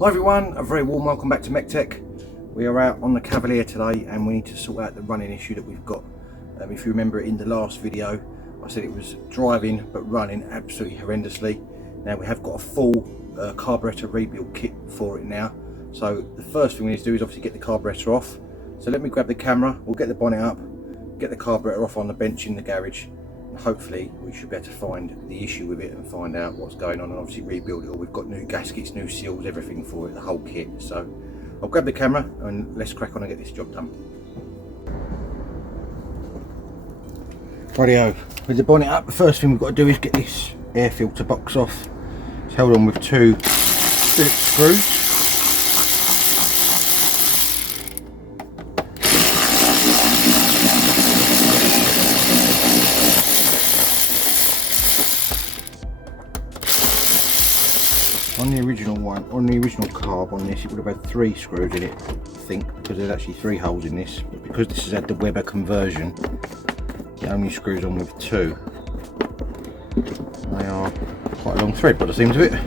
Hi everyone, a very warm welcome back to MEC-TEC. We are out on the Cavalier today and we need to sort out the running issue that we've got. If you remember in the last video, I said it was driving but running absolutely horrendously. Now we have got a full carburettor rebuild kit for it now. So the first thing we need to do is obviously get the carburettor off. So let me grab the camera, we'll get the bonnet up, get the carburettor off on the bench in the garage. And hopefully we should be able to find the issue with it and find out what's going on and obviously rebuild it all. We've got new gaskets, new seals, everything for it, the whole kit. So I'll grab the camera and let's crack on and get this job done. Rightio, with the bonnet up, the first thing we've got to do is get this air filter box off. It's held on with two Phillips screws. On the original one, on the original carb on this, it would have had 3 screws in it, I think, because there's actually 3 holes in this. But because this has had the Weber conversion, it only screws on with 2. They are quite a long thread by the seams of it. There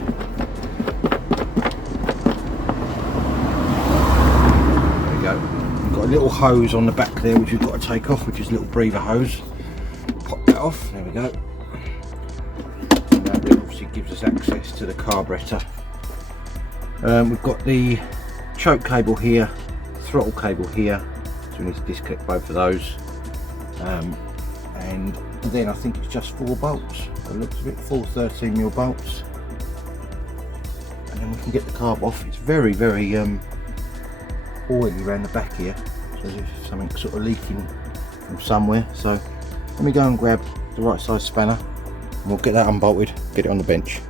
we go. We've got a little hose on the back there which we've got to take off, which is a little breather hose. Pop that off, there we go. Obviously gives us access to the carburettor. We've got the choke cable here, throttle cable here, so we need to disconnect both of those. And then I think it's just 4 bolts. It looks a bit 4 13mm bolts, and then we can get the carb off. It's very oily around the back here, so as if something's sort of leaking from somewhere. So let me go and grab the right size spanner and we'll get that unbolted, get it on the bench.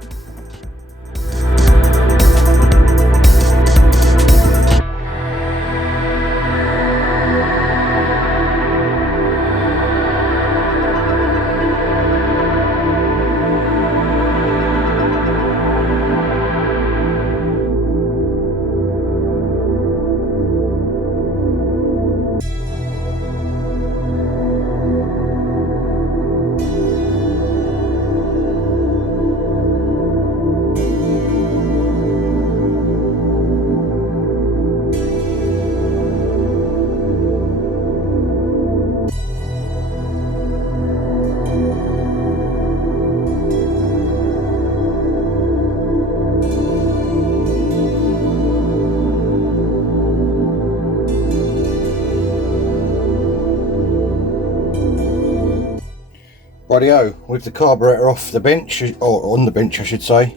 Rightio, with the carburettor off the bench, or on the bench I should say,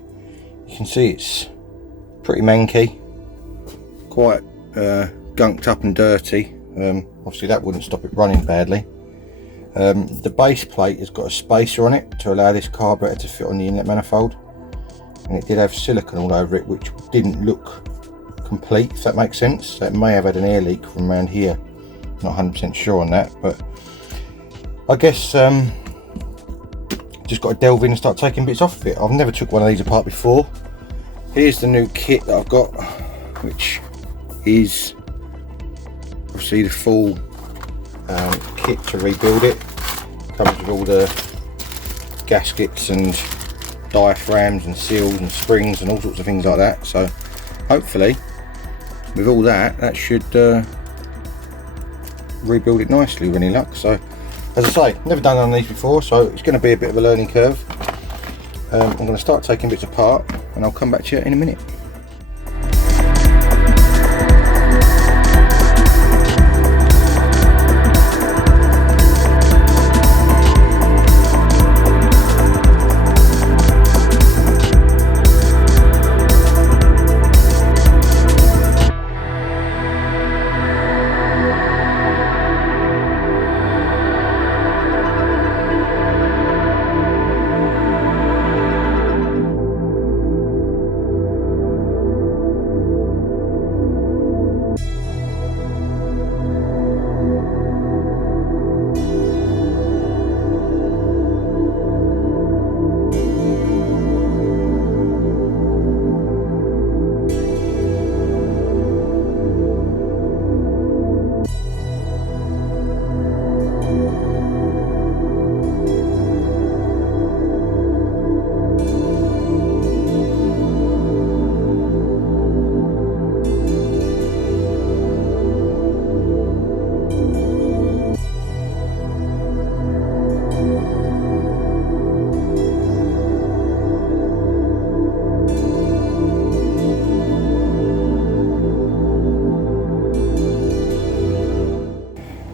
you can see it's pretty manky, quite gunked up and dirty. Obviously that wouldn't stop it running badly. The base plate has got a spacer on it to allow this carburettor to fit on the inlet manifold, and it did have silicone all over it which didn't look complete, if that makes sense. So it may have had an air leak from around here, not 100% sure on that, but I guess just got to delve in and start taking bits off of it. I've never took one of these apart before. Here's the new kit that I've got, which is obviously the full kit to rebuild it. Comes with all the gaskets and diaphragms and seals and springs and all sorts of things like that. So hopefully with all that, that should rebuild it nicely with any luck. So as I say, never done one of these before, so it's going to be a bit of a learning curve. I'm going to start taking bits apart and I'll come back to you in a minute.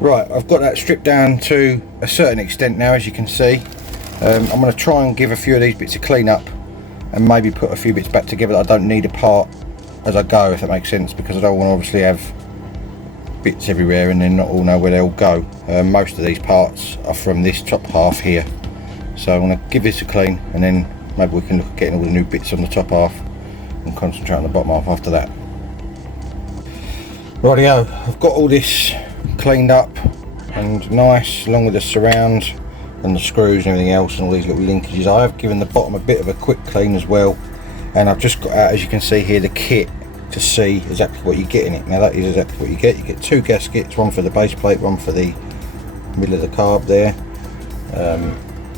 Right, I've got that stripped down to a certain extent now, as you can see. I'm going to try and give a few of these bits a clean up and maybe put a few bits back together that I don't need apart as I go, if that makes sense, because I don't want to obviously have bits everywhere and then not all know where they all go. Most of these parts are from this top half here, so I'm going to give this a clean and then maybe we can look at getting all the new bits on the top half and concentrate on the bottom half after that. Rightio, I've got all this cleaned up and nice, along with the surrounds and the screws and everything else and all these little linkages. I have given the bottom a bit of a quick clean as well, and I've just got out, as you can see here, the kit to see exactly what you get in it. Now that is exactly what you get. You get two gaskets, one for the base plate, one for the middle of the carb there.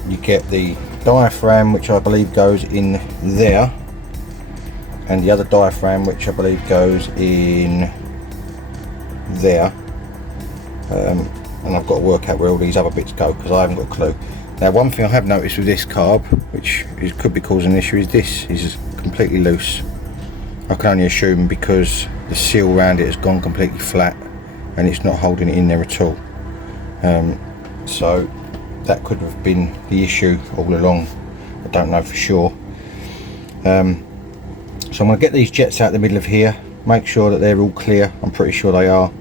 You get the diaphragm, which I believe goes in there, and the other diaphragm, which I believe goes in there. And I've got to work out where all these other bits go because I haven't got a clue. Now, one thing I have noticed with this carb, which could be causing an issue, is this is completely loose. I can only assume because the seal around it has gone completely flat and it's not holding it in there at all. So that could have been the issue all along. I don't know for sure. So I'm going to get these jets out the middle of here, make sure that they're all clear. I'm pretty sure they are.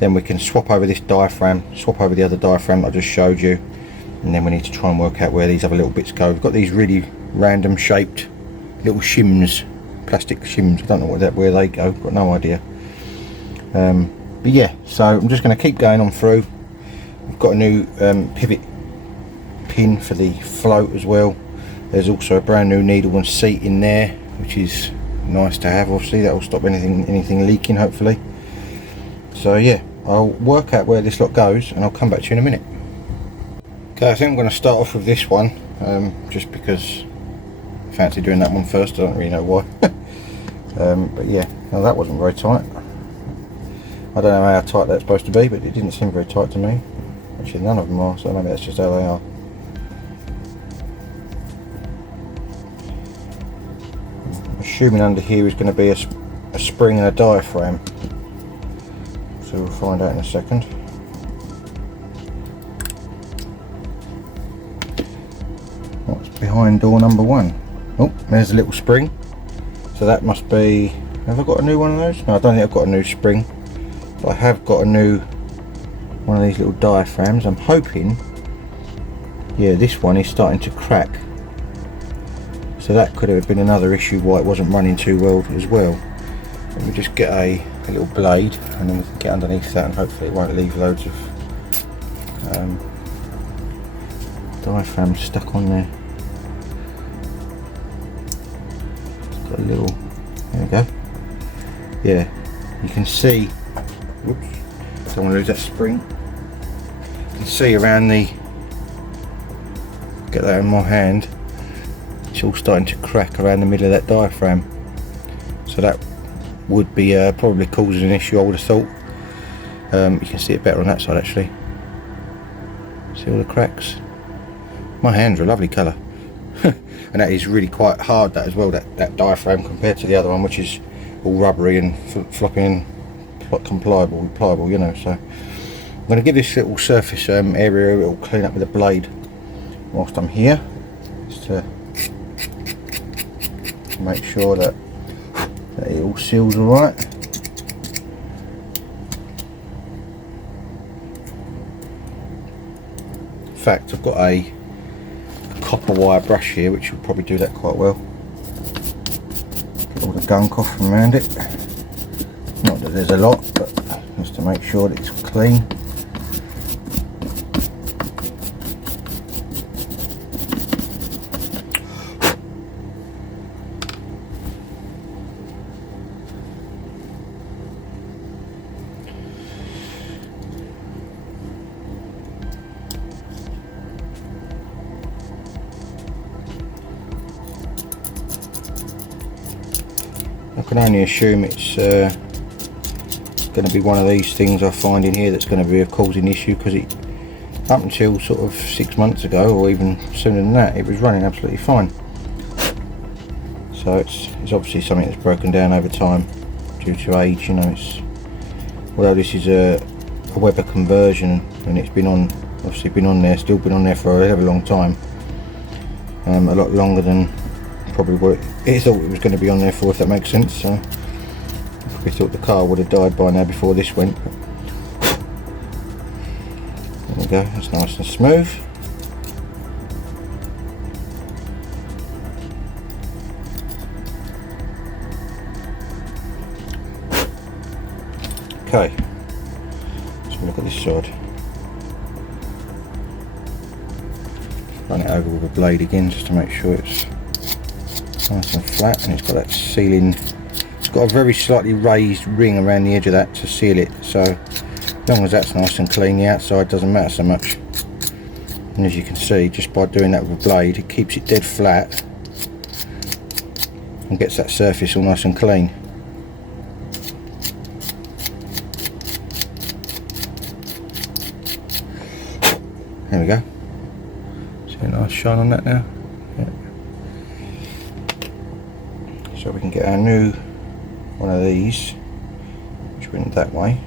Then we can swap over this diaphragm, swap over the other diaphragm that I just showed you, and then we need to try and work out where these other little bits go. We've got these really random shaped little shims, plastic shims. I don't know where they go, got no idea. But yeah, so I'm just going to keep going on through. I've got a new pivot pin for the float as well. There's also a brand new needle and seat in there, which is nice to have. Obviously that will stop anything leaking, hopefully. So yeah, I'll work out where this lot goes and I'll come back to you in a minute. Okay, I think I'm going to start off with this one, just because I fancy doing that one first. I don't really know why. But yeah, now that wasn't very tight. I don't know how tight that's supposed to be, but it didn't seem very tight to me. Actually, none of them are, so maybe that's just how they are. I'm assuming under here is going to be a spring and a diaphragm. So we'll find out in a second. What's behind door number 1? Oh, there's a little spring. So that must be... Have I got a new one of those? No, I don't think I've got a new spring. But I have got a new one of these little diaphragms. I'm hoping... Yeah, this one is starting to crack. So that could have been another issue why it wasn't running too well as well. Let me just get a little blade and then we can get underneath that and hopefully it won't leave loads of diaphragm stuck on there. It's got a little, there we go. Yeah, you can see, whoops, don't want to lose that spring. You can see around the, get that in my hand, it's all starting to crack around the middle of that diaphragm. So that would be probably causing an issue, I would have thought. You can see it better on that side actually. See all the cracks? My hands are a lovely colour. And that is really quite hard, that as well, that diaphragm, compared to the other one, which is all rubbery and floppy and pliable, you know. So I'm going to give this little surface area a little clean up with a blade whilst I'm here, just to make sure that it all seals alright. In fact, I've got a copper wire brush here which will probably do that quite well. Get all the gunk off from around it. Not that there's a lot, but just to make sure that it's clean. I can only assume it's going to be one of these things I find in here that's going to be causing issue, because it, up until sort of 6 months ago or even sooner than that, it was running absolutely fine. So it's obviously something that's broken down over time due to age, you know. Although this is a a Weber conversion, and it's been on, obviously been on there, still been on there for a hell of a long time, a lot longer than probably what it thought it was going to be on there for, if that makes sense. So we thought the car would have died by now before this went. There we go, that's nice and smooth. Okay, let's look at this side. Run it over with a blade again just to make sure it's nice and flat, and it's got that sealing, it's got a very slightly raised ring around the edge of that to seal it, so as long as that's nice and clean, the outside doesn't matter so much. And as you can see, just by doing that with a blade, it keeps it dead flat and gets that surface all nice and clean. There we go. See a nice shine on that now? Yeah. So we can get our new one of these, which went that way.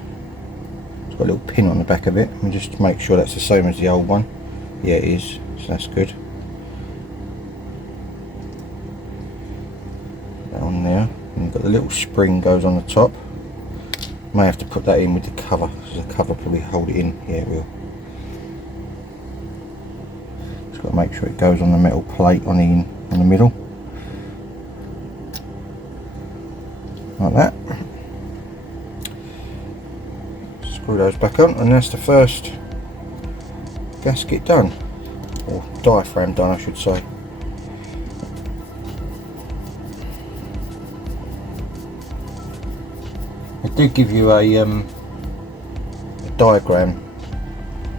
It's got a little pin on the back of it, and just make sure that's the same as the old one. Yeah, it is, so that's good. Put that on there, and you've got the little spring goes on the top. May have to put that in with the cover, because the cover probably hold it in. Yeah, it will. Got to make sure it goes on the metal plate on the middle, like that. Screw those back on, and that's the first gasket done, or diaphragm done, I should say. They do give you a diagram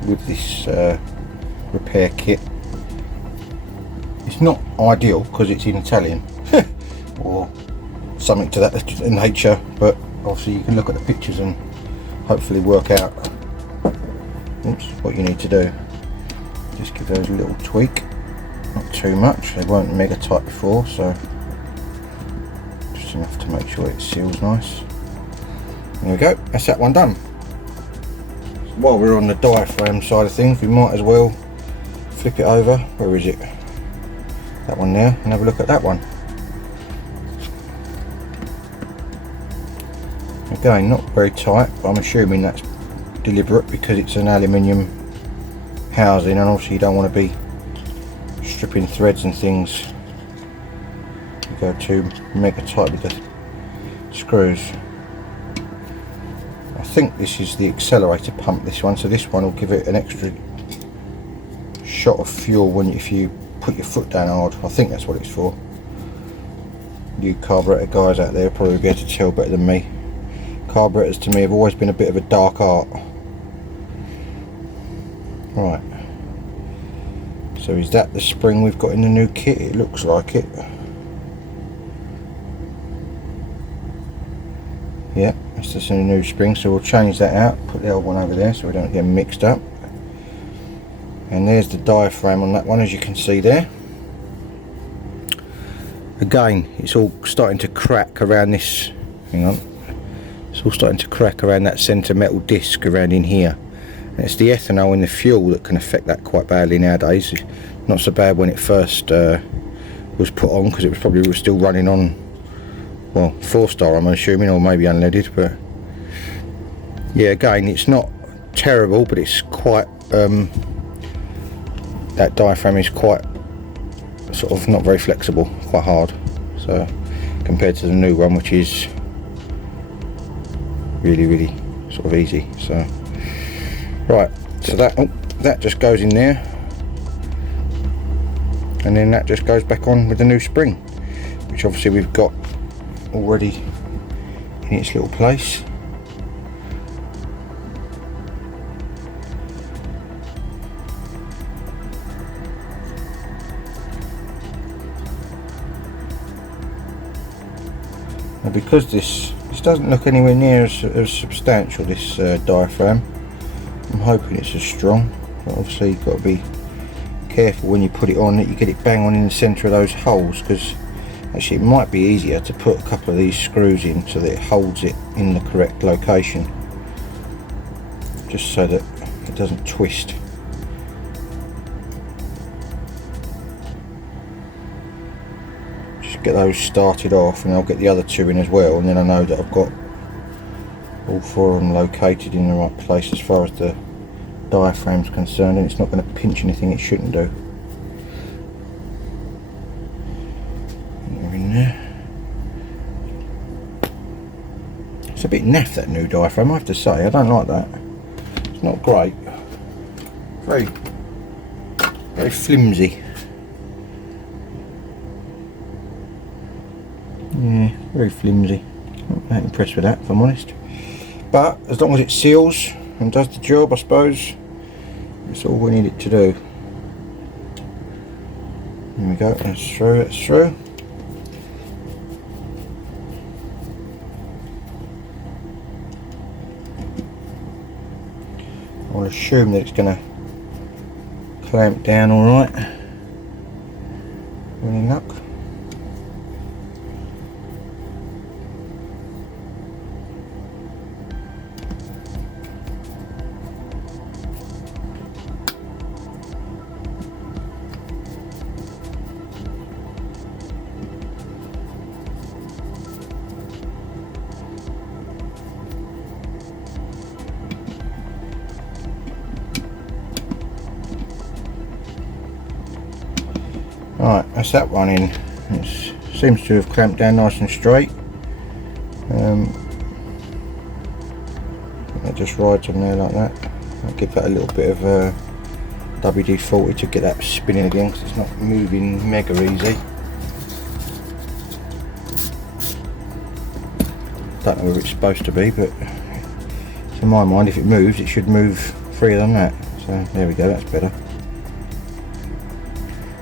with this repair kit. It's not ideal because it's in Italian or something to that nature, but obviously you can look at the pictures and hopefully work out what you need to do. Just give those a little tweak, not too much, they weren't mega tight before, so just enough to make sure it seals nice. There we go, that's that one done. So while we're on the diaphragm side of things, we might as well flip it over. Where is it? That one there, and have a look at that one. Again, not very tight, but I'm assuming that's deliberate because it's an aluminium housing, and obviously you don't want to be stripping threads and things. You go too mega tight with the screws. I think this is the accelerator pump, this one, so this one will give it an extra shot of fuel if you put your foot down hard. I think that's what it's for. You carburettor guys out there will probably be able to tell better than me. Carburettors to me have always been a bit of a dark art. Right, so is that the spring we've got in the new kit? It looks like it. Yeah, that's just a new spring, so we'll change that out, put the old one over there so we don't get mixed up. And there's the diaphragm on that one, as you can see there. Again, it's all starting to crack around this, hang on, it's all starting to crack around that centre metal disc around in here. And it's the ethanol in the fuel that can affect that quite badly nowadays. Not so bad when it first was put on, because it was probably still running on, well, 4-star I'm assuming, or maybe unleaded, but yeah, again, it's not terrible, but it's quite that diaphragm is quite sort of not very flexible, quite hard, so compared to the new one, which is really sort of easy. So right, so that just goes in there, and then that just goes back on with the new spring, which obviously we've got already in its little place. Now, because this doesn't look anywhere near as substantial, this diaphragm, I'm hoping it's as strong, but obviously you've got to be careful when you put it on that you get it bang on in the centre of those holes, because actually it might be easier to put a couple of these screws in so that it holds it in the correct location. just so that it doesn't twist. Just get those started off, and I'll get the other two in as well, and then I know that I've got all four of them located in the right place as far as the diaphragm's concerned, and it's not going to pinch anything it shouldn't do. They're in there. It's a bit naff, that new diaphragm, I have to say. I don't like that. It's not great. Very flimsy. Yeah, very flimsy. Not that impressed with that, if I'm honest. But as long as it seals and does the job, I suppose that's all we need it to do. There we go. That's through. That's through. I'll assume that it's going to clamp down all right. Any luck? Right, that's that one in. It seems to have clamped down nice and straight. That just rides on there like that. I'll give that a little bit of WD-40 to get that spinning again, because it's not moving mega easy. Don't know where it's supposed to be, but to my mind, if it moves, it should move freer than that. So there we go, that's better.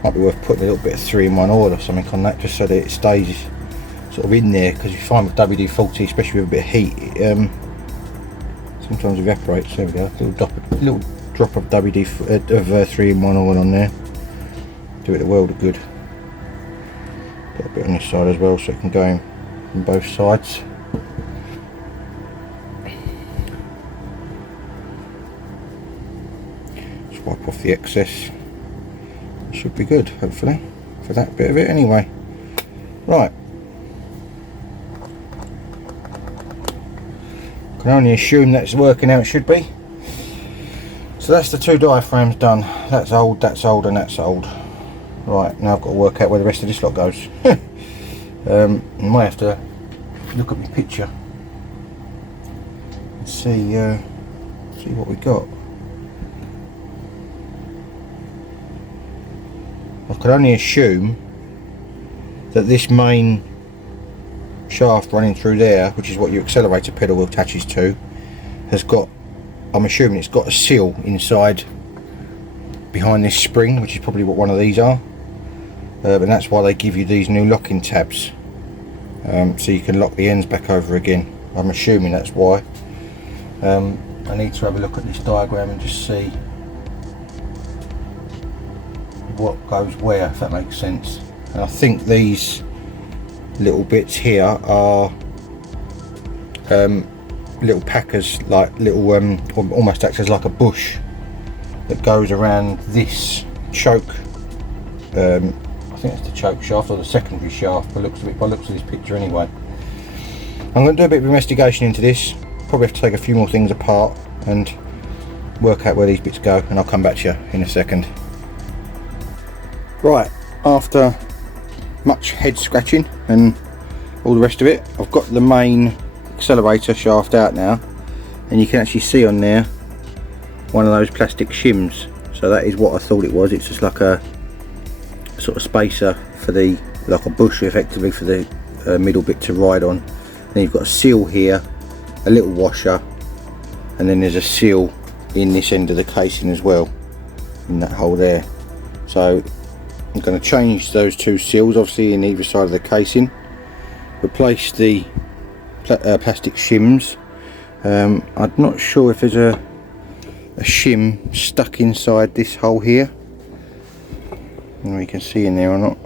Might be worth putting a little bit of 3-in-1 oil or something on that, just so that it stays sort of in there, because you find with WD-40, especially with a bit of heat, it sometimes evaporates. There we go, little drop of 3-in-1 oil on there. Do it a world of good. Put a bit on this side as well, so it can go in on both sides. Just wipe off the excess. Should be good, hopefully, for that bit of it anyway. Right, can only assume that's working how it should be. So that's the two diaphragms done. That's old, and that's old. Right, now I've got to work out where the rest of this lot goes. I might have to look at my picture and see what we got. I could only assume that this main shaft running through there, which is what your accelerator pedal attaches to, has got, I'm assuming it's got a seal inside behind this spring, which is probably what one of these are, and that's why they give you these new locking tabs, so you can lock the ends back over again. I'm assuming that's why. I need to have a look at this diagram and just see what goes where, if that makes sense. And I think these little bits here are little packers, like little almost acts as like a bush that goes around this choke. I think it's the choke shaft or the secondary shaft by looks of this picture anyway. I'm going to do a bit of investigation into this. Probably have to take a few more things apart and work out where these bits go, and I'll come back to you in a second. Right, after much head scratching and all the rest of it, I've got the main accelerator shaft out now, and you can actually see on there one of those plastic shims. So that is what I thought it was. It's just like a sort of spacer for the, like a bush effectively for the middle bit to ride on. Then you've got a seal here, a little washer, and then there's a seal in this end of the casing as well, in that hole there. So I'm going to change those two seals, obviously in either side of the casing, replace the plastic shims. I'm not sure if there's a shim stuck inside this hole here, and you can see in there or not.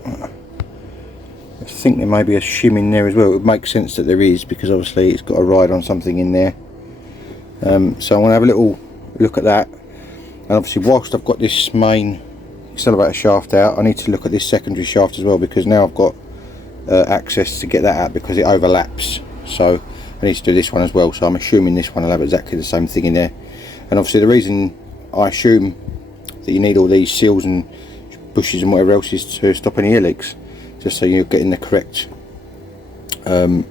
I think there may be a shim in there as well. It would make sense that there is, because obviously it's got a ride on something in there. So I'm going to have a little look at that. And obviously whilst I've got this main accelerator shaft out, I need to look at this secondary shaft as well, because now I've got access to get that out because it overlaps. So I need to do this one as well, so I'm assuming this one will have exactly the same thing in there. And obviously the reason I assume that you need all these seals and bushes and whatever else is to stop any air leaks, just so you're getting the correct amount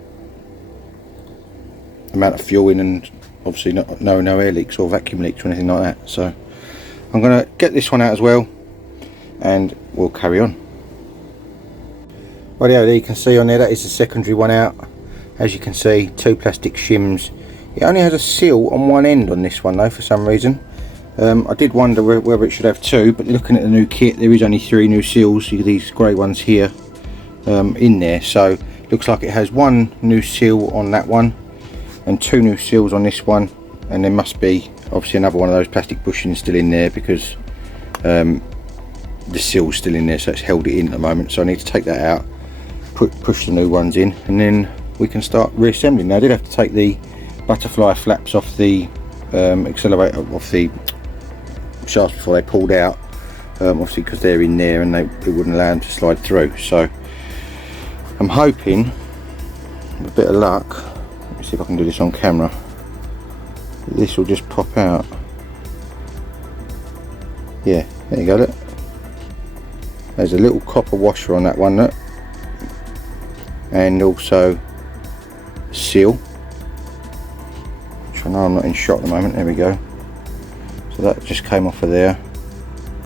of fuel in, and obviously no air leaks or vacuum leaks or anything like that. So I'm going to get this one out as well and we'll carry on. Right, there you can see on there, that is the secondary one out. As you can see, 2 plastic shims. It only has a seal on one end on this one though, for some reason. I did wonder whether it should have 2, but looking at the new kit, there is only 3 new seals, these grey ones here, in there. So looks like it has 1 new seal on that one and 2 new seals on this one, and there must be obviously another one of those plastic bushings still in there, because the seal's still in there, so it's held it in at the moment. So I need to take that out, push the new ones in, and then we can start reassembling. Now I did have to take the butterfly flaps off the accelerator, off the shafts before they pulled out, obviously because they're in there and it wouldn't allow them to slide through. So I'm hoping, with a bit of luck, let me see if I can do this on camera, this will just pop out. Yeah, there you go, look. There's a little copper washer on that one, look, and also a seal, which I know I'm not in shot at the moment. There we go. So that just came off of there,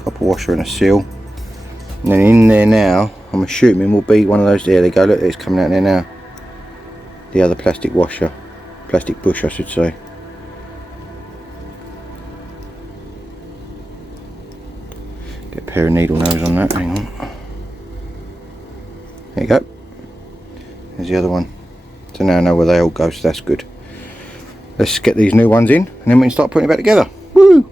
copper washer and a seal. And then in there now, I'm assuming will be one of those, there they go, look, it's coming out there now, the other plastic washer, plastic bush I should say. Get a pair of needle nose on that, hang on. There you go, there's the other one. So now I know where they all go, so that's good. Let's get these new ones in and then we can start putting it back together. Woo!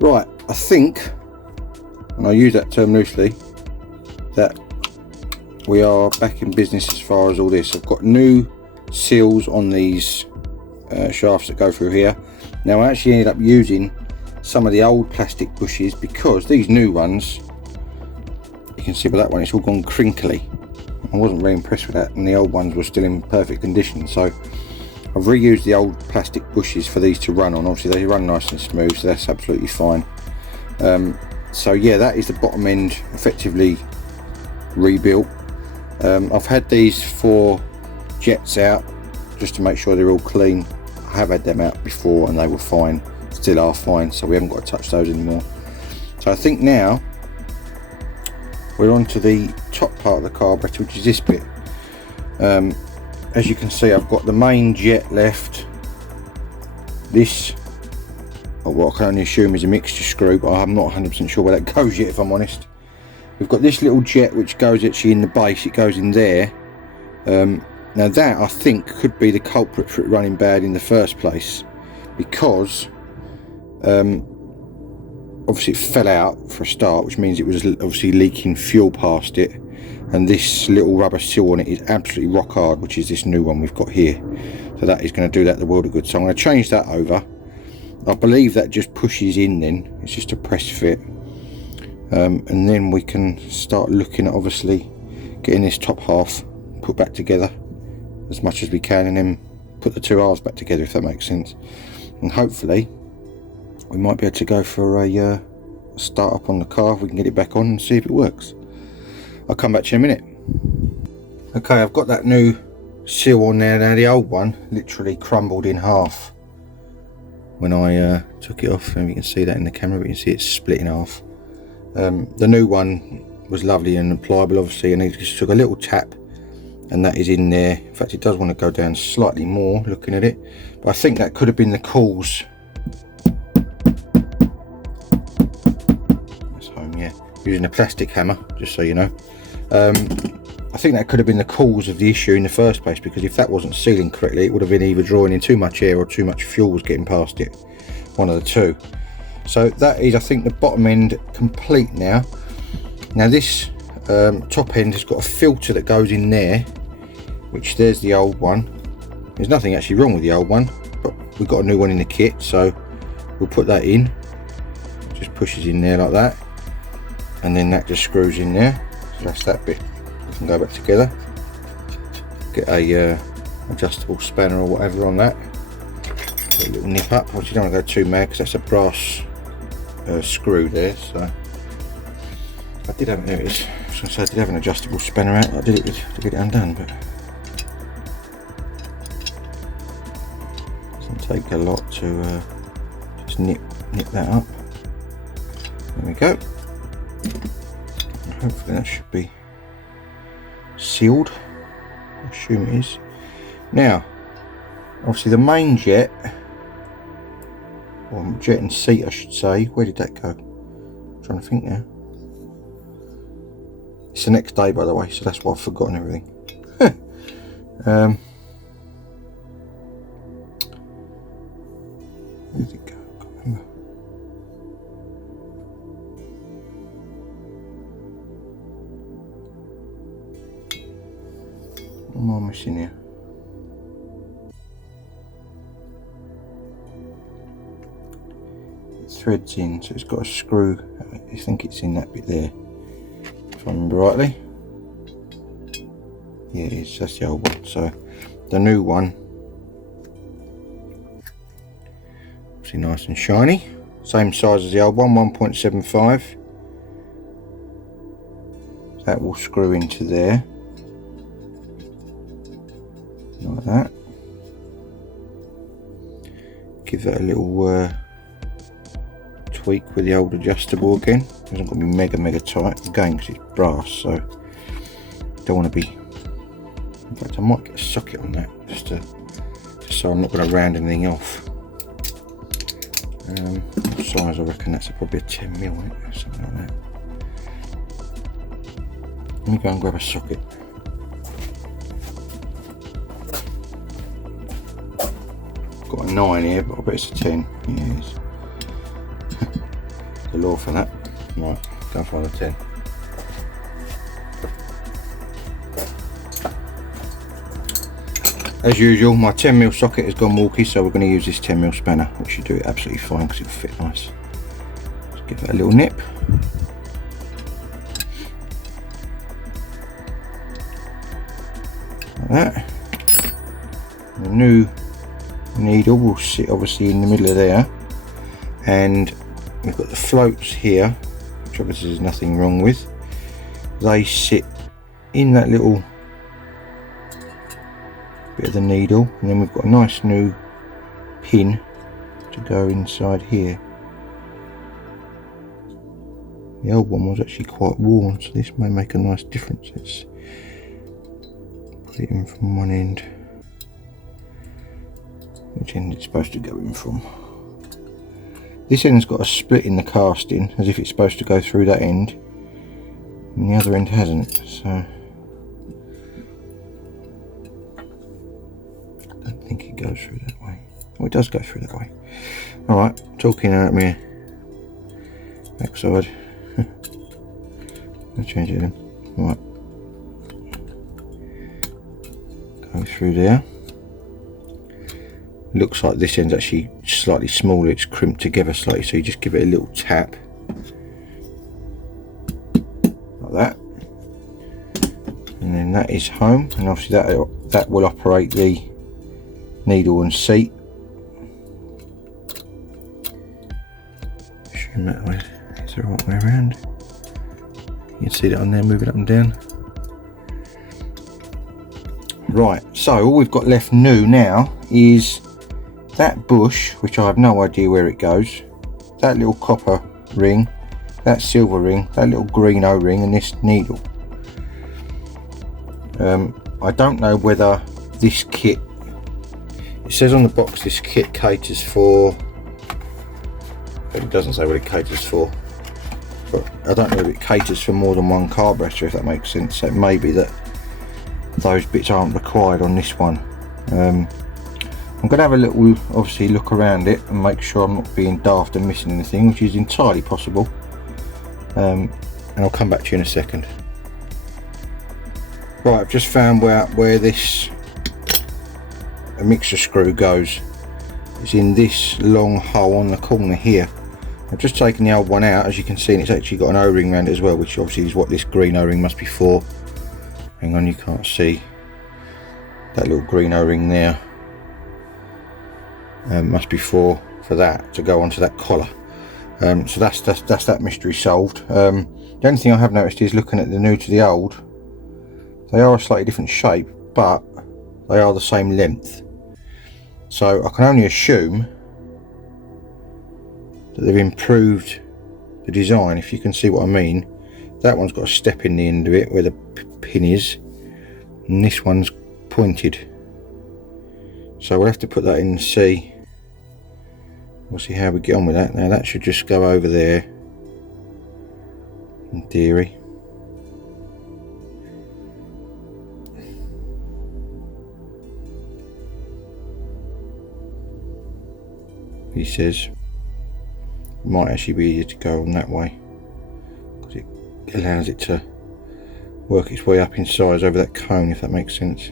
Right, I think, and I use that term loosely, that we are back in business as far as all this. I've got new seals on these shafts that go through here. Now I actually ended up using some of the old plastic bushes, because these new ones, you can see by that one, it's all gone crinkly. I wasn't very impressed with that, and the old ones were still in perfect condition. So I've reused the old plastic bushes for these to run on. Obviously they run nice and smooth, so that's absolutely fine. So yeah, that is the bottom end effectively rebuilt. I've had these 4 jets out just to make sure they're all clean. I have had them out before and they were fine, still are fine, so we haven't got to touch those anymore. So I think now we're on to the top part of the carburetor, which is this bit. As you can see, I've got the main jet left, this, or what I can only assume is a mixture screw, but I'm not 100% sure where that goes yet, if I'm honest. We've got this little jet which goes actually in the base, it goes in there. Now that I think could be the culprit for it running bad in the first place, because obviously it fell out for a start, which means it was obviously leaking fuel past it, and this little rubber seal on it is absolutely rock hard, which is this new one we've got here. So that is going to do that the world of good. So I'm going to change that over. I believe that just pushes in then, it's just a press fit, and then we can start looking at obviously getting this top half put back together as much as we can, and then put the 2 halves back together, if that makes sense. And hopefully we might be able to go for a start up on the car, if we can get it back on and see if it works. I'll come back to you in a minute. Okay, I've got that new seal on there now. The old one literally crumbled in half when I took it off, and you can see that in the camera, but you can see it's split in half. The new one was lovely and pliable, obviously, and it just took a little tap and that is in there. In fact, it does want to go down slightly more looking at it, but I think that could have been the cause. That's home, yeah, using a plastic hammer, just so you know. I think that could have been the cause of the issue in the first place, because if that wasn't sealing correctly, it would have been either drawing in too much air or too much fuel was getting past it, one of the two. So that is, I think, the bottom end complete now. Now this top end has got a filter that goes in there, which there's the old one. There's nothing actually wrong with the old one, but we've got a new one in the kit, so we'll put that in. It just pushes in there like that, and then that just screws in there. So that's that bit. We can go back together, get a adjustable spanner or whatever on that, get a little nip up. Obviously you don't want to go too mad because that's a brass screw there. So I did have, there it is. So I did have an adjustable spanner out. I did it to get it undone, but it doesn't take a lot to just nip that up. There we go. And hopefully that should be sealed. I assume it is. Now, obviously the main jet, or jet and seat I should say, where did that go? I'm trying to think now. It's the next day, by the way, so that's why I've forgotten everything. Where did it go? I can't remember. What am I missing here? It threads in, so it's got a screw. I think it's in that bit there, if I remember rightly. Yeah, it is. That's the old one. So the new one, obviously nice and shiny, same size as the old one, 1.75. That will screw into there like that. Give that a little tweak with the old adjustable again. It hasn't got to be mega tight again because it's brass, so don't want to be. In fact, I might get a socket on that just so I'm not going to round anything off. Size, I reckon that's probably a 10mm on it, or something like that. Let me go and grab a socket. Got a 9 here, but I bet it's a 10. Yeah, it is. The law for that. Right, go for the 10. As usual, my 10mm socket has gone wonky, so we're going to use this 10mm spanner, which should do it absolutely fine because it'll fit nice. Just give that a little nip. Like that. The new needle will sit obviously in the middle of there, and we've got the floats here, which obviously there's nothing wrong with. They sit in that little bit of the needle, and then we've got a nice new pin to go inside here. The old one was actually quite worn, so this may make a nice difference. Let's put it in from one end. Which end it's supposed to go in from? This end's got a split in the casting, as if it's supposed to go through that end, and the other end hasn't, so I don't think it goes through that way. Oh, it does go through that way. Alright, talking out my backside. I'll change it then. Right. Go through there. Looks like this end's actually slightly smaller, it's crimped together slightly, so you just give it a little tap like that, and then that is home, and obviously that will operate the needle and seat. Assume that way is the right way around. You can see that on there moving up and down. Right, so all we've got left new now is that bush, which I have no idea where it goes, that little copper ring, that silver ring, that little green O-ring, and this needle. I don't know whether this kit, it says on the box this kit caters for, but it doesn't say what it caters for, but I don't know if it caters for more than one carburettor, if that makes sense. So it may be that those bits aren't required on this one. I'm going to have a little, obviously, look around it and make sure I'm not being daft and missing anything, which is entirely possible. And I'll come back to you in a second. Right, I've just found where this mixer screw goes. It's in this long hole on the corner here. I've just taken the old one out, as you can see, and it's actually got an O-ring around it as well, which obviously is what this green O-ring must be for. Hang on, you can't see that little green O-ring there. Must be for that to go onto that collar. So that's that mystery solved. The only thing I have noticed is, looking at the new to the old, they are a slightly different shape, but they are the same length. So I can only assume that they've improved the design, if you can see what I mean. That one's got a step in the end of it where the pin is, and this one's pointed. So we'll have to put that in and see. We'll see how we get on with that. Now that should just go over there in theory. He says it might actually be easier to go on that way, because it allows it to work its way up in size over that cone, if that makes sense.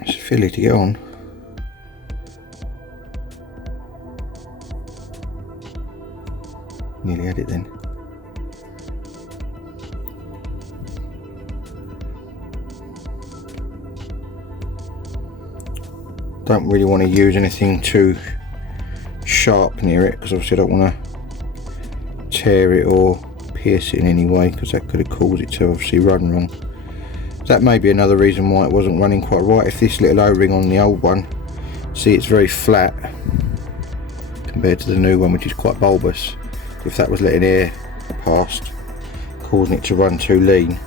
It's fiddly to get on. Nearly had it then. Don't really want to use anything too sharp near it, because obviously I don't want to tear it or pierce it in any way, because that could have caused it to obviously run wrong. That may be another reason why it wasn't running quite right. If this little O-ring on the old one, see, it's very flat compared to the new one, which is quite bulbous. If that was letting air past, causing it to run too lean,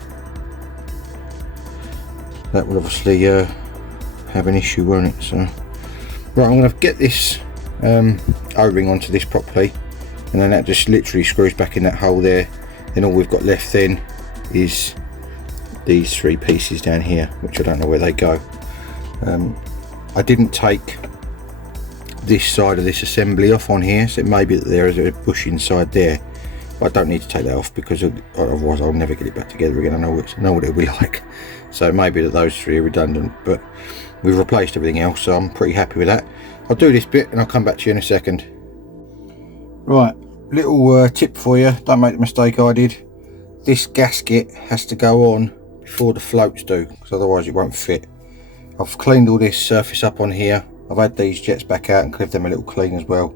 that would obviously have an issue, won't it? So, right, I'm going to get this O-ring onto this properly, and then that just literally screws back in that hole there. Then all we've got left then is these three pieces down here, which I don't know where they go. I didn't take this side of this assembly off on here, so it may be that there is a bush inside there, but I don't need to take that off, because otherwise I'll never get it back together again. I know what it'll be like. So it may be that those three are redundant, but we've replaced everything else, so I'm pretty happy with that. I'll do this bit and I'll come back to you in a second. Right, little tip for you, don't make the mistake I did. This gasket has to go on before the floats do, because otherwise it won't fit. I've cleaned all this surface up on here. I've had these jets back out and give them a little clean as well,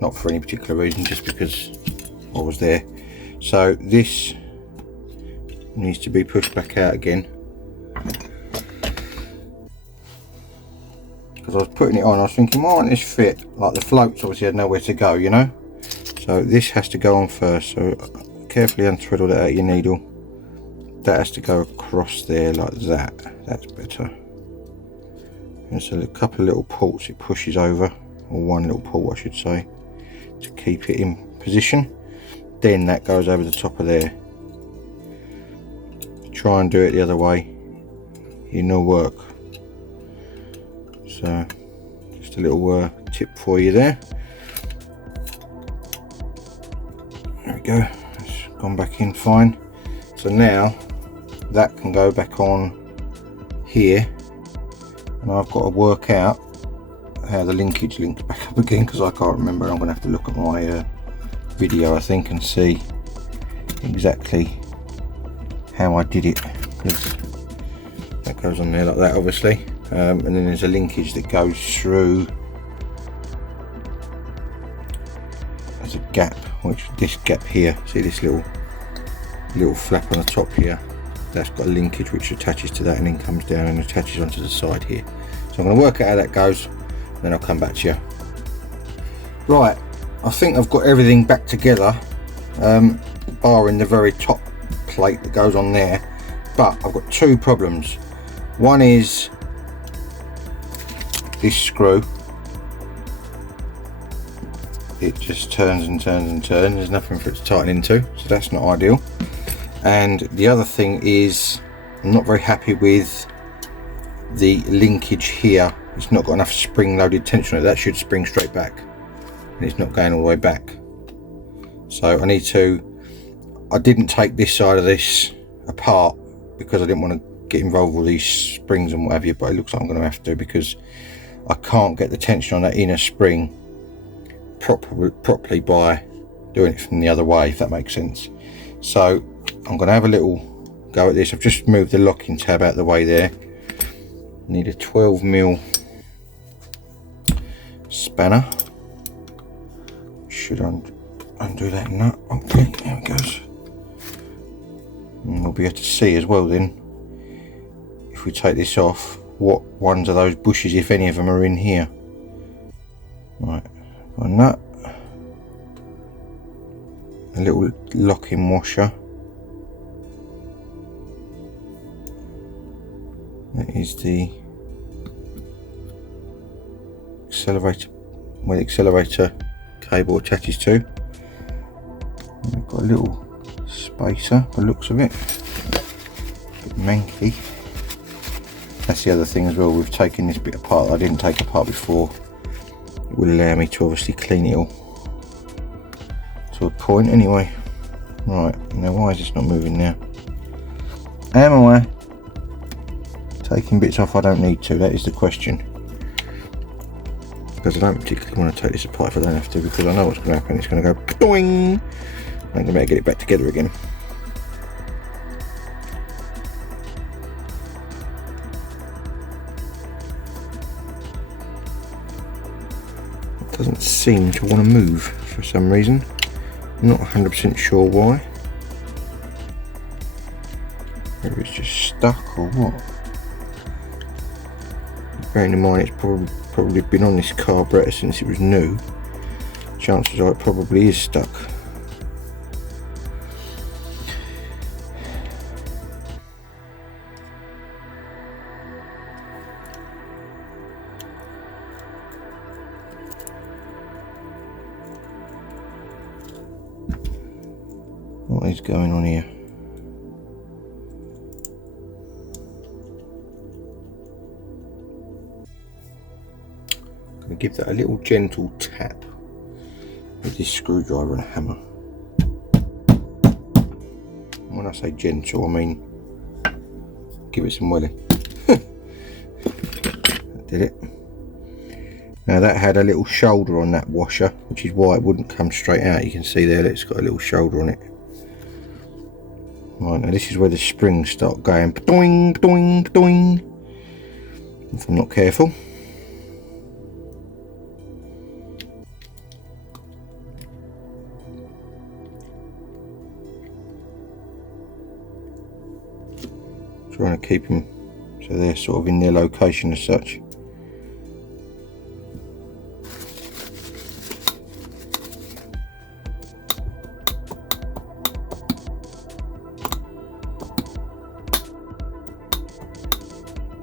not for any particular reason, just because I was there. So this needs to be pushed back out again, because I was putting it on, I was thinking, why won't this fit? Like, the floats obviously had nowhere to go, you know. So this has to go on first, so carefully untwiddle that out of your needle. That has to go across there like that. That's better. There's a couple of little ports it pushes over, or one little port I should say, to keep it in position. Then that goes over the top of there. Try and do it the other way, you know, work. So just a little tip for you there. There we go, it's gone back in fine. So now that can go back on here, and I've got to work out how the linkage links back up again, because I can't remember. I'm going to have to look at my video, I think, and see exactly how I did it, because that goes on there like that, obviously, and then there's a linkage that goes through. There's a gap, which this gap here, see this little flap on the top here, That's got a linkage which attaches to that and then comes down and attaches onto the side here. So I'm going to work out how that goes, then I'll come back to you. Right, I think I've got everything back together, barring the very top plate that goes on there, but I've got two problems. One is this screw. It just turns and turns and turns. There's nothing for it to tighten into, so that's not ideal. And the other thing is, I'm not very happy with the linkage here. It's not got enough spring loaded tension on it. That should spring straight back, and it's not going all the way back. So I didn't take this side of this apart because I didn't want to get involved with these springs and what have you, but it looks like I'm going to have to, because I can't get the tension on that inner spring properly by doing it from the other way, if that makes sense. So I'm going to have a little go at this. I've just moved the locking tab out of the way there. Need a 12mm spanner. Should undo that nut. Okay, there it goes. And we'll be able to see as well then, if we take this off, what ones of those bushes, if any of them, are in here. Right, got a nut, a little locking washer. That is the accelerator, where the accelerator cable attaches to. And we've got a little spacer, the looks of it, a bit manky. That's the other thing as well, we've taken this bit apart that I didn't take apart before. It will allow me to obviously clean it all to a point anyway. Right, now why is this not moving now? Am I taking bits off I don't need to? That is the question. Because I don't particularly want to take this apart if I don't have to, because I know what's going to happen. It's going to go boing. I'm going to get it back together again. It doesn't seem to want to move for some reason. I'm not 100% sure why. Maybe it's just stuck or what. Bearing in mind it's probably been on this carburettor since it was new. Chances are it probably is stuck. What is going on here? I'm going to give that a little gentle tap with this screwdriver and a hammer. And when I say gentle, I mean give it some welly. That did it. Now that had a little shoulder on that washer, which is why it wouldn't come straight out. You can see there that it's got a little shoulder on it. Right, now this is where the springs start going doing, doing, doing, if I'm not careful. Trying to keep them so they're sort of in their location as such.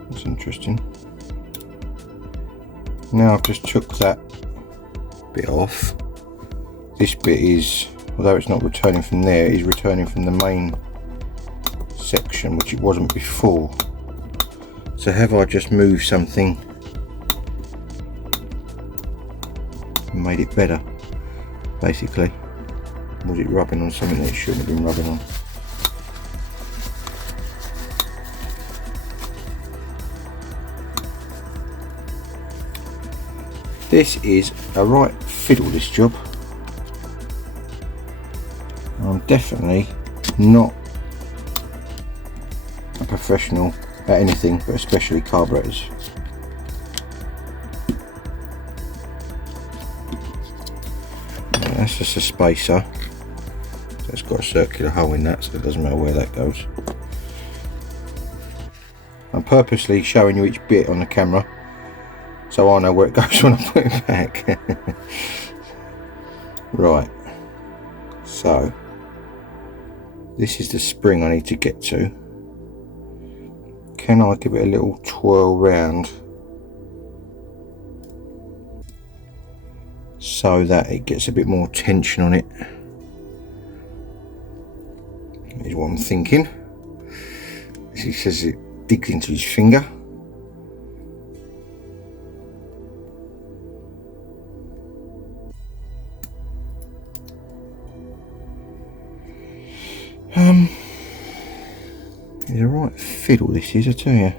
That's interesting. Now I've just took that bit off. This bit is, although it's not returning from there, it is returning from the main section, which it wasn't before. So have I just moved something and made it better, basically? Was it rubbing on something that it shouldn't have been rubbing on? This is a right fiddle, this job. I'm definitely not a professional at anything, but especially carburetors. That's just a spacer. So it's got a circular hole in that, so it doesn't matter where that goes. I'm purposely showing you each bit on the camera so I know where it goes when I put it back. Right, so this is the spring I need to get to. Can I give it a little twirl round so that it gets a bit more tension on it? Is what I'm thinking. He says it digs into his finger. It's a right fiddle this is, I tell you.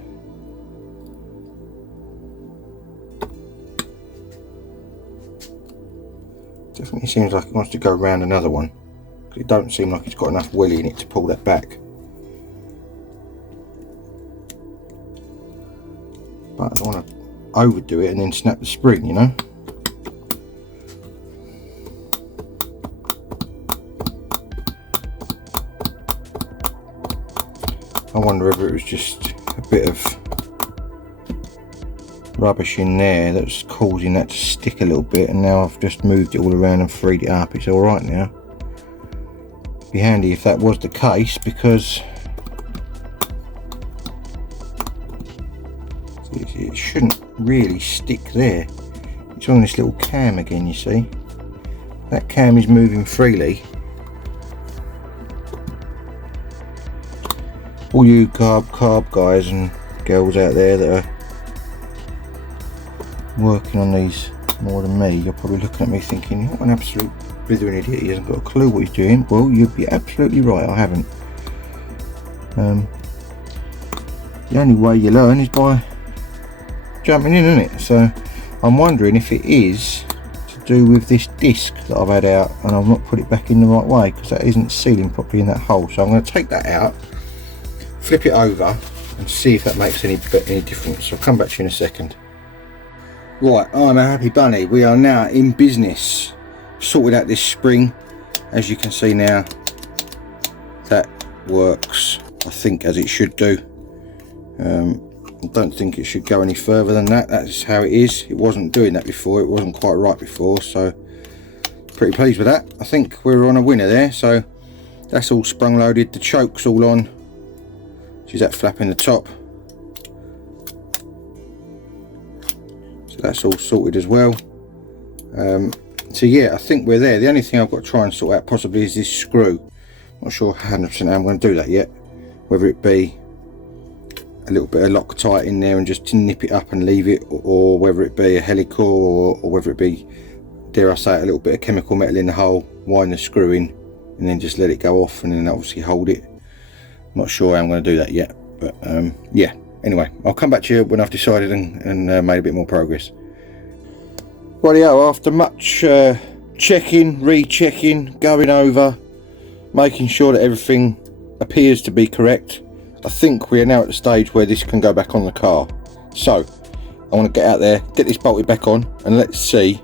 Definitely seems like it wants to go around another one. It don't seem like it's got enough welly in it to pull that back. But I don't want to overdo it and then snap the spring, you know. I wonder whether it was just a bit of rubbish in there that's causing that to stick a little bit, and now I've just moved it all around and freed it up. It's alright now. Be handy if that was the case, because it shouldn't really stick there. It's on this little cam again, you see. That cam is moving freely. All you carb guys and girls out there that are working on these more than me, you're probably looking at me thinking, what an absolute blithering idiot, he hasn't got a clue what he's doing. Well, you'd be absolutely right, I haven't. The only way you learn is by jumping in, isn't it? So I'm wondering if it is to do with this disc that I've had out and I've not put it back in the right way, because that isn't sealing properly in that hole. So I'm going to take that out, flip it over and see if that makes any difference. I'll come back to you in a second. Right, I'm a happy bunny. We are now in business. Sorted out this spring. As you can see now, that works, I think, as it should do. I don't think it should go any further than that. That's how it is. It wasn't doing that before. It wasn't quite right before, so pretty pleased with that. I think we're on a winner there. So that's all sprung loaded. The choke's all on. She's that flap in the top. So that's all sorted as well. So yeah, I think we're there. The only thing I've got to try and sort out possibly is this screw. Not sure 100% how I'm going to do that yet. Whether it be a little bit of Loctite in there and just to nip it up and leave it, or whether it be a helical, or whether it be, dare I say it, a little bit of chemical metal in the hole, wind the screw in and then just let it go off and then obviously hold it. Not sure how I'm going to do that yet, but yeah, anyway, I'll come back to you when I've decided and made a bit more progress. Rightio, after much checking, rechecking, going over, making sure that everything appears to be correct, I think we are now at the stage where this can go back on the car. So I want to get out there, get this bolted back on, and let's see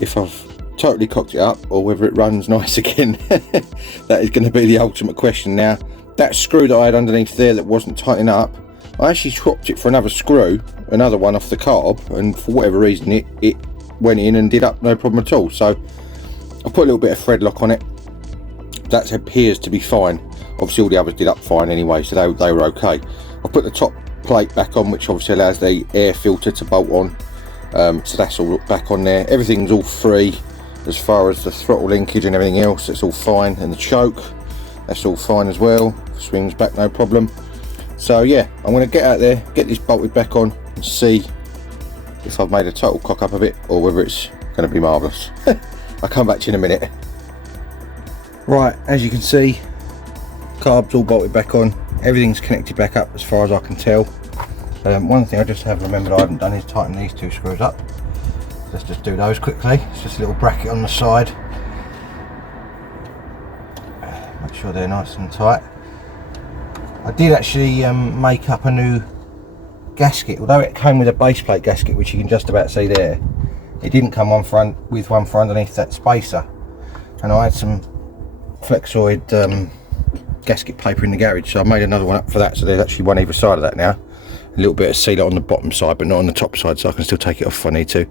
if I've totally cocked it up or whether it runs nice again. That is going to be the ultimate question. Now, that screw that I had underneath there that wasn't tightening up, I actually swapped it for another screw, another one off the carb, and for whatever reason it went in and did up no problem at all. So I put a little bit of thread lock on it. That appears to be fine. Obviously all the others did up fine anyway, so they were okay. I put the top plate back on, which obviously allows the air filter to bolt on. So that's all back on there. Everything's all free as far as the throttle linkage and everything else. It's all fine, and the choke, that's all fine as well. Swings back no problem. So yeah, I'm going to get out there, get this bolted back on and see if I've made a total cock up of it or whether it's going to be marvellous. I'll come back to you in a minute. Right, as you can see, carb's all bolted back on, everything's connected back up as far as I can tell. One thing I just have remembered I haven't done is tighten these two screws up. Let's just do those quickly. It's just a little bracket on the side. Make sure they're nice and tight. I did actually make up a new gasket, although it came with a base plate gasket, which you can just about see there. It didn't come with one for underneath that spacer, and I had some flexoid gasket paper in the garage, so I made another one up for that, so there's actually one either side of that now. A little bit of sealer on the bottom side but not on the top side, so I can still take it off if I need to.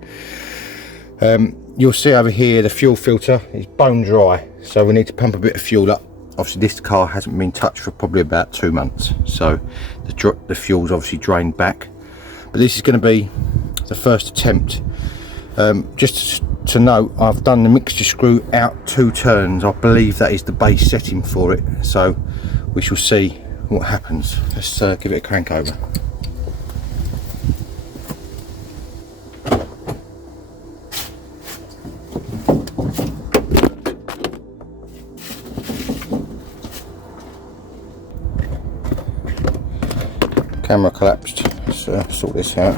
You'll see over here the fuel filter is bone dry, so we need to pump a bit of fuel up. Obviously this car hasn't been touched for probably about 2 months, so the fuel's obviously drained back. But this is going to be the first attempt. Just to note, I've done the mixture screw out 2 turns. I believe that is the base setting for it, so we shall see what happens. Let's give it a crank over. Camera collapsed. Let's sort this out.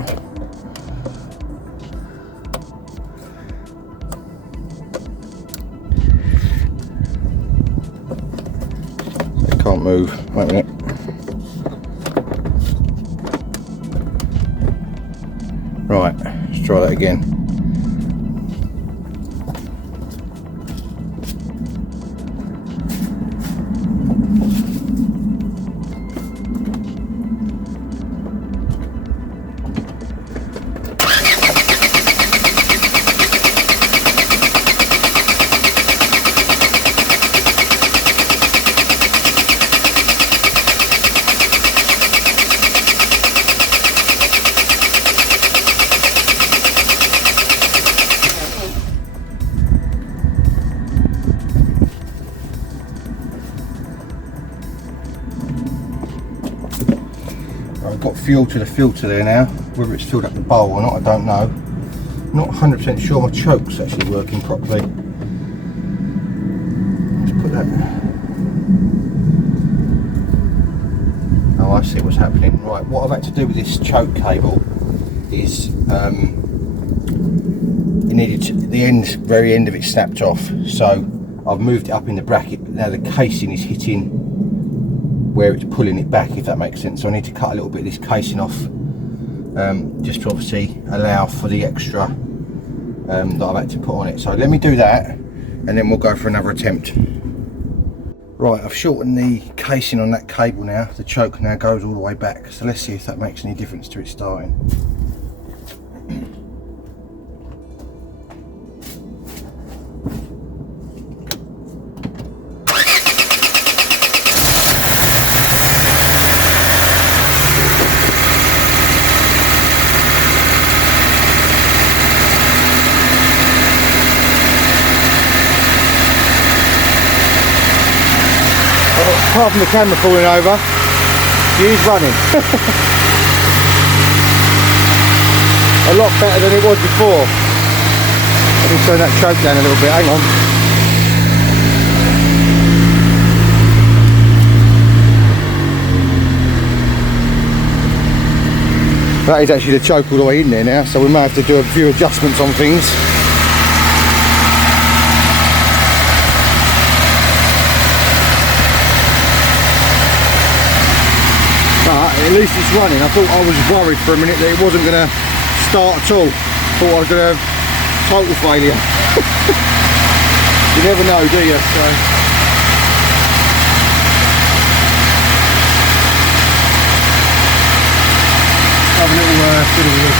It can't move. Wait a minute. Right, let's try that again. I've got fuel to the filter there now. Whether it's filled up the bowl or not, I don't know. Not 100% sure my choke's actually working properly. Let's put that. Oh, I see what's happening. Right, what I've had to do with this choke cable is it needed to, the very end of it snapped off. So I've moved it up in the bracket, but now the casing is hitting where it's pulling it back, if that makes sense. So I need to cut a little bit of this casing off, just to obviously allow for the extra that I've had to put on it. So let me do that and then we'll go for another attempt. Right, I've shortened the casing on that cable now. The choke now goes all the way back, so let's see if that makes any difference to it starting. Apart from the camera falling over, she is running. A lot better than it was before. Let me turn that choke down a little bit, hang on. That is actually the choke all the way in there now, so we may have to do a few adjustments on things. At least it's running. I thought I was worried for a minute that it wasn't going to start at all. Thought I was going to have total failure. You never know, do you? So. Have a little bit of a look.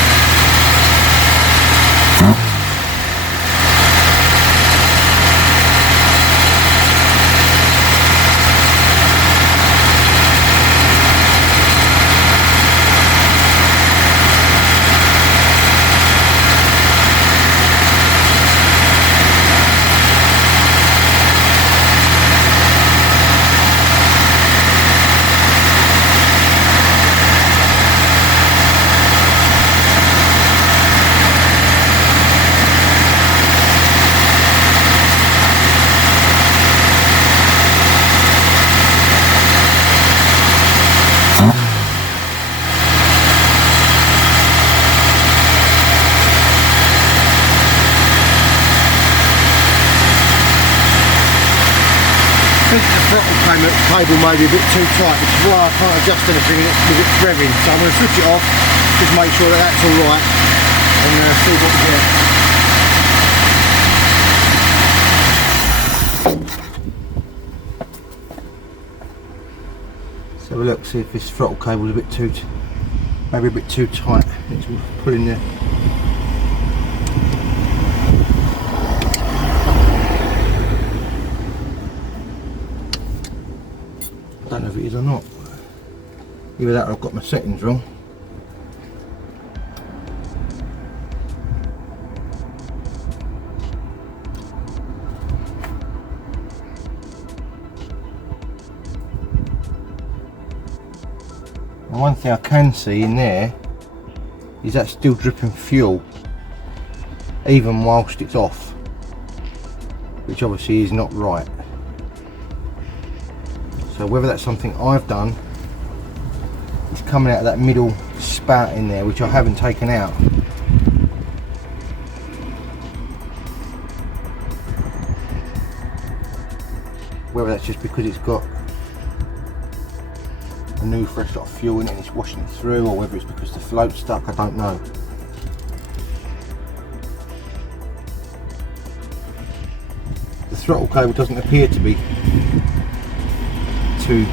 Cable may be a bit too tight, which is why I can't adjust anything with it revving. So I'm going to switch it off, just make sure that that's all right, and see what we get. have a look, see if this throttle cable is a bit too, maybe a bit too tight. It's pulling there. I don't know if it is or not. Either that or I've got my settings wrong. And one thing I can see in there is that still dripping fuel even whilst it's off, which obviously is not right. So whether that's something I've done, it's coming out of that middle spout in there, which I haven't taken out. Whether that's just because it's got a new fresh lot of fuel in it and it's washing it through, or whether it's because the float's stuck, I don't know. The throttle cable doesn't appear to be too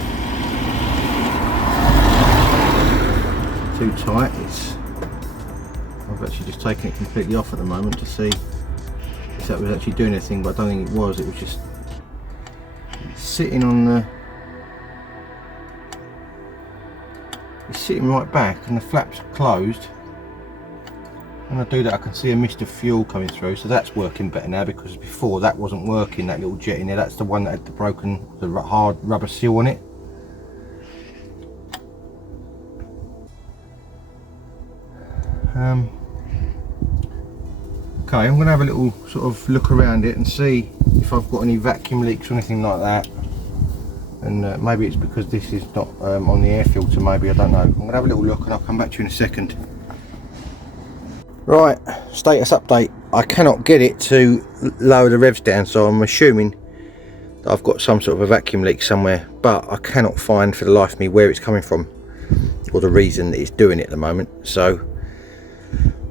tight. I've actually just taken it completely off at the moment to see if that was actually doing anything, but I don't think it was. It was just sitting on the, it's sitting right back and the flaps closed. When I do that I can see a mist of fuel coming through, so that's working better now, because before that wasn't working, that little jet in there. That's the one that had the hard rubber seal on it. Okay, I'm going to have a little sort of look around it and see if I've got any vacuum leaks or anything like that. And maybe it's because this is not on the air filter, maybe, I don't know. I'm going to have a little look and I'll come back to you in a second. Right, status update. I cannot get it to lower the revs down, so I'm assuming that I've got some sort of a vacuum leak somewhere, but I cannot find for the life of me where it's coming from or the reason that it's doing it at the moment. So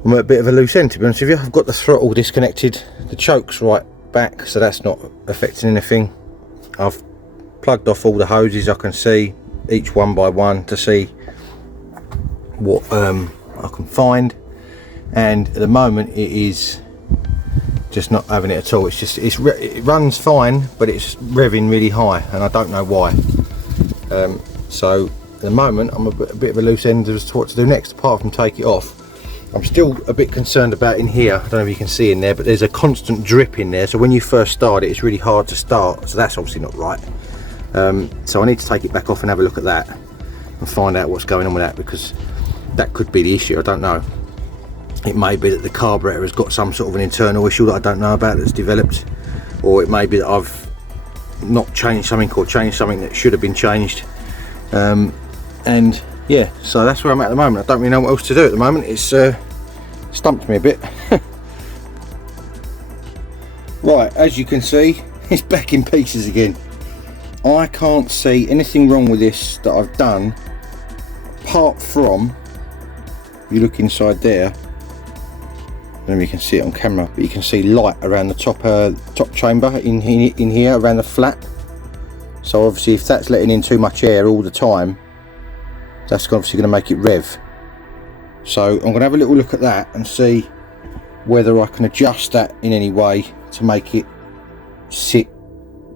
I'm at a bit of a loose end, to be honest with you. I've got the throttle disconnected, the choke's right back, so that's not affecting anything. I've plugged off all the hoses I can see, each one by one, to see what I can find. And at the moment it is just not having it at all. It's just, it runs fine, but it's revving really high and I don't know why. So at the moment I'm a bit of a loose end as to what to do next, apart from take it off. I'm still a bit concerned about in here. I don't know if you can see in there, but there's a constant drip in there, so when you first start it, it's really hard to start, so that's obviously not right. So I need to take it back off and have a look at that and find out what's going on with that, because that could be the issue. I don't know. It may be that the carburettor has got some sort of an internal issue that I don't know about that's developed, or it may be that I've not changed something or changed something that should have been changed. And yeah, so that's where I'm at the moment. I don't really know what else to do at the moment. It's stumped me a bit. Right, as you can see, it's back in pieces again. I can't see anything wrong with this that I've done, apart from, if you look inside there, I don't know if you can see it on camera, but you can see light around the top chamber in here around the flap. So obviously if that's letting in too much air all the time, that's obviously going to make it rev. So I'm going to have a little look at that and see whether I can adjust that in any way to make it sit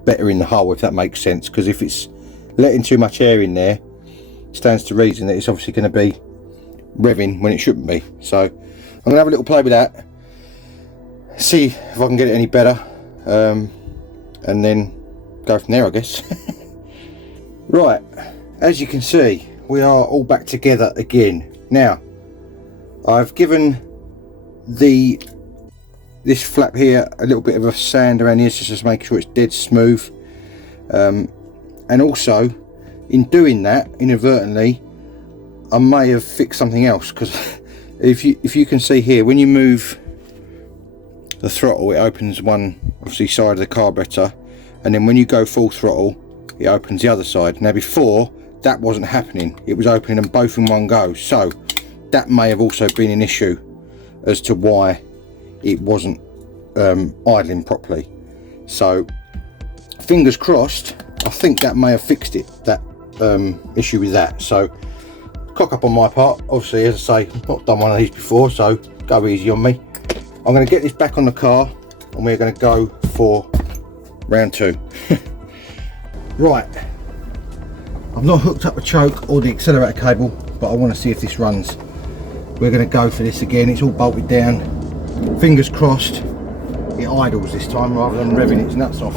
better in the hull, if that makes sense. Because if it's letting too much air in there, it stands to reason that it's obviously going to be revving when it shouldn't be. So I'm going to have a little play with that, see if I can get it any better, and then go from there, I guess. Right, as you can see, we are all back together again. Now, I've given this flap here a little bit of a sand around here, just to make sure it's dead smooth. And also, in doing that, inadvertently, I may have fixed something else, because if you can see here, when you move the throttle, it opens one obviously side of the carburettor, and then when you go full throttle, it opens the other side. Now before, that wasn't happening. It was opening them both in one go, so that may have also been an issue as to why it wasn't idling properly. So fingers crossed, I think that may have fixed it, that issue with that. So cock up on my part. Obviously, as I say, I've not done one of these before, so go easy on me. I'm going to get this back on the car and we're going to go for round 2. Right, I've not hooked up the choke or the accelerator cable, but I want to see if this runs. We're going to go for this again. It's all bolted down. Fingers crossed it idles this time rather than revving its nuts off.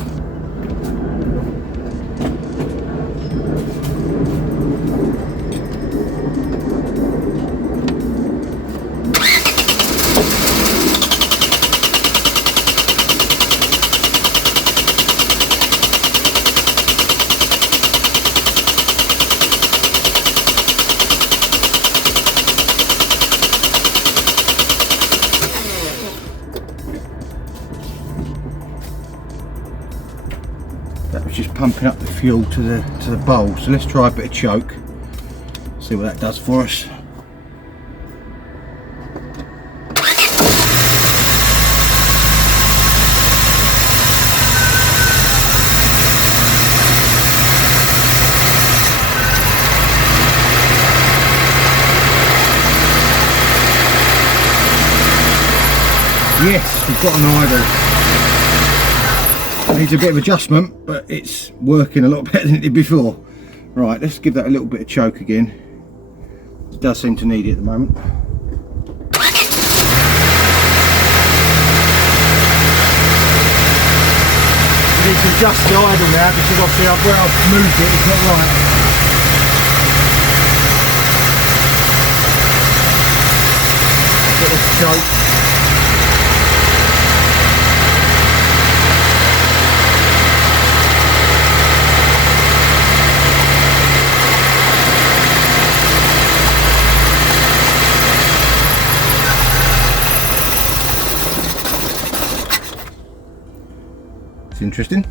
That was just pumping up the fuel to the bowl. So let's try a bit of choke, see what that does for us. Yes, we've got an idle. Needs a bit of adjustment, but it's working a lot better than it did before. Right, let's give that a little bit of choke again. It does seem to need it at the moment. I need to adjust the idle now because obviously where I've moved it, it's not right. Bit of choke. Interesting.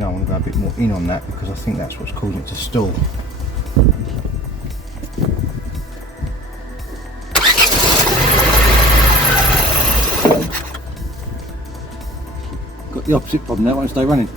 I want to go a bit more in on that because I think that's what's causing it to stall. Got the opposite problem now, it won't stay running.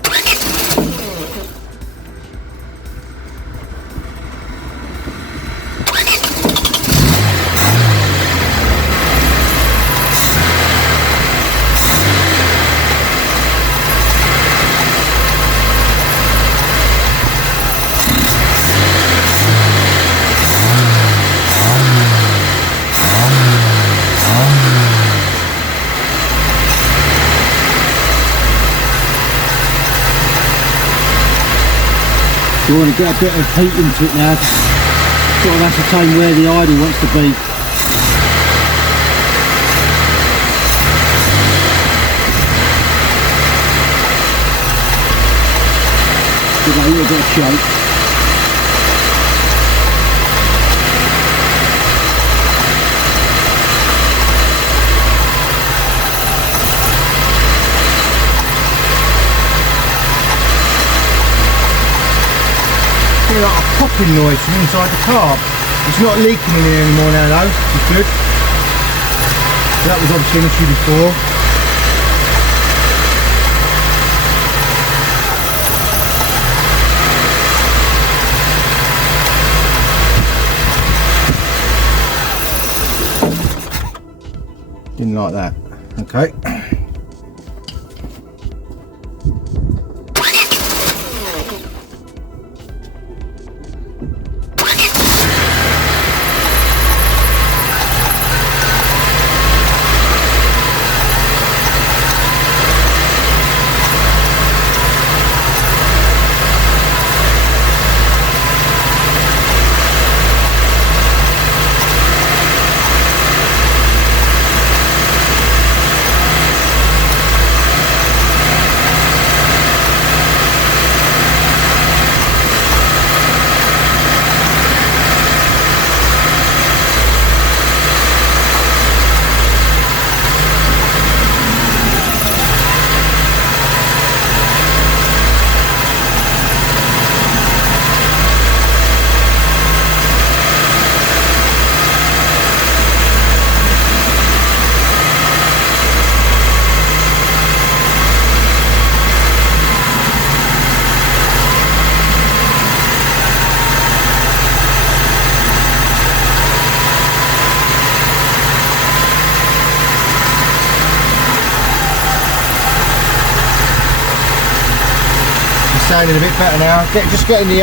You want to get a bit of heat into it now, just sort of ascertain where the idle wants to be. Give that a little bit of shake. Like a popping noise from inside the car. It's not leaking in here anymore now though, which is good. That was obviously an issue before. Didn't like that. Okay. sounding a bit better now. Just getting the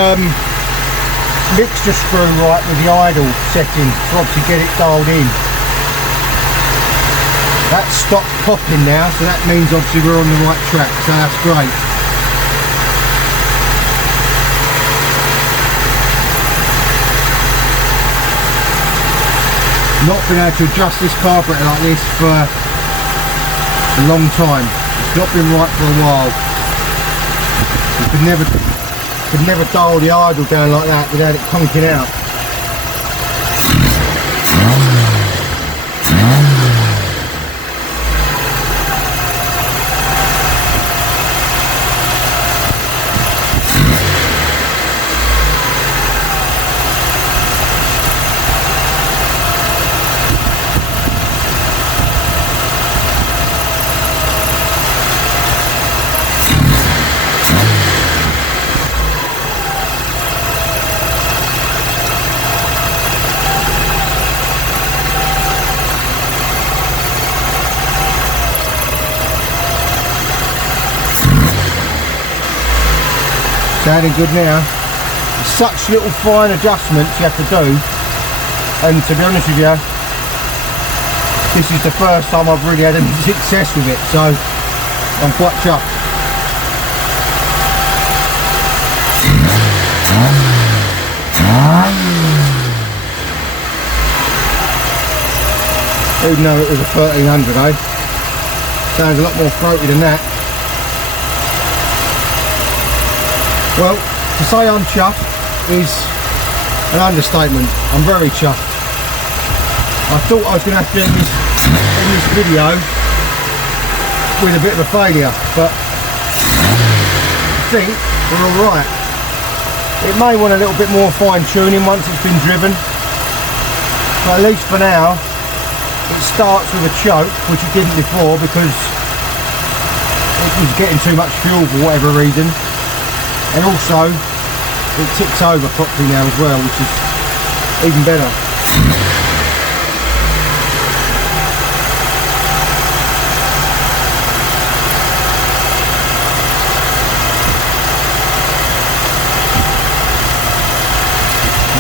mixture screw right with the idle setting to obviously get it dialed in. That's stopped popping now, so that means obviously we're on the right track, so that's great. Not been able to adjust this carburetor like this for a long time. It's not been right for a while. You could never dial the idle down like that without it conking out. Sounding good now. Such little fine adjustments you have to do, and to be honest with you, this is the first time I've really had any success with it, so I'm quite chuffed. Even though it was a 1300, eh? Sounds a lot more throaty than that. Well, to say I'm chuffed is an understatement. I'm very chuffed. I thought I was going to have to end this video with a bit of a failure, but I think we're alright. It may want a little bit more fine tuning once it's been driven, but at least for now it starts with a choke, which it didn't before because it was getting too much fuel for whatever reason. And also it ticks over properly now as well, which is even better.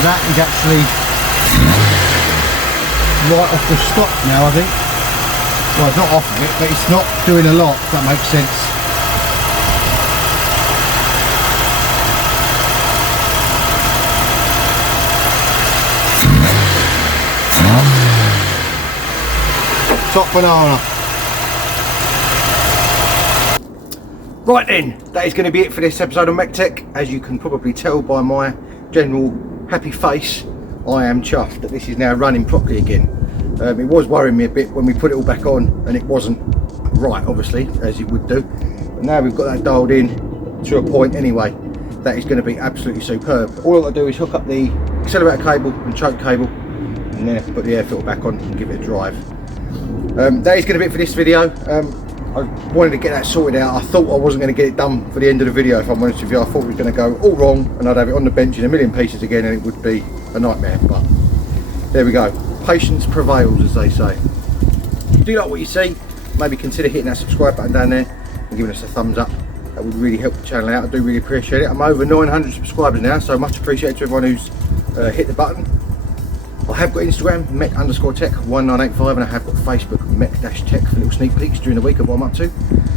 That is actually right off the stop now, I think. Well, it's not off of it, but it's not doing a lot, if that makes sense. Top banana. Right then, that is going to be it for this episode of MEC-TEC. As you can probably tell by my general happy face, I am chuffed that this is now running properly again. It was worrying me a bit when we put it all back on and it wasn't right, obviously, as it would do. But now we've got that dialed in to a point anyway. That is going to be absolutely superb. All I've got to do is hook up the accelerator cable and choke cable, and then I can put the air filter back on and give it a drive. That is going to be it for this video. I wanted to get that sorted out. I thought I wasn't going to get it done for the end of the video, if I'm honest with you. I thought it was going to go all wrong and I'd have it on the bench in a million pieces again and it would be a nightmare, but there we go. Patience prevails, as they say. If you do like what you see, maybe consider hitting that subscribe button down there and giving us a thumbs up. That would really help the channel out. I do really appreciate it. I'm over 900 subscribers now, so much appreciated to everyone who's hit the button. I have got Instagram, MEC_TEC1985, and I have got Facebook, MEC-TEC, for little sneak peeks during the week of what I'm up to.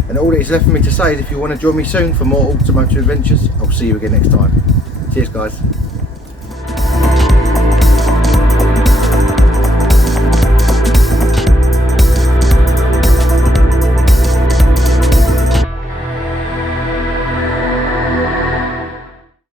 And all that is left for me to say is if you want to join me soon for more automotive adventures, I'll see you again next time. Cheers guys.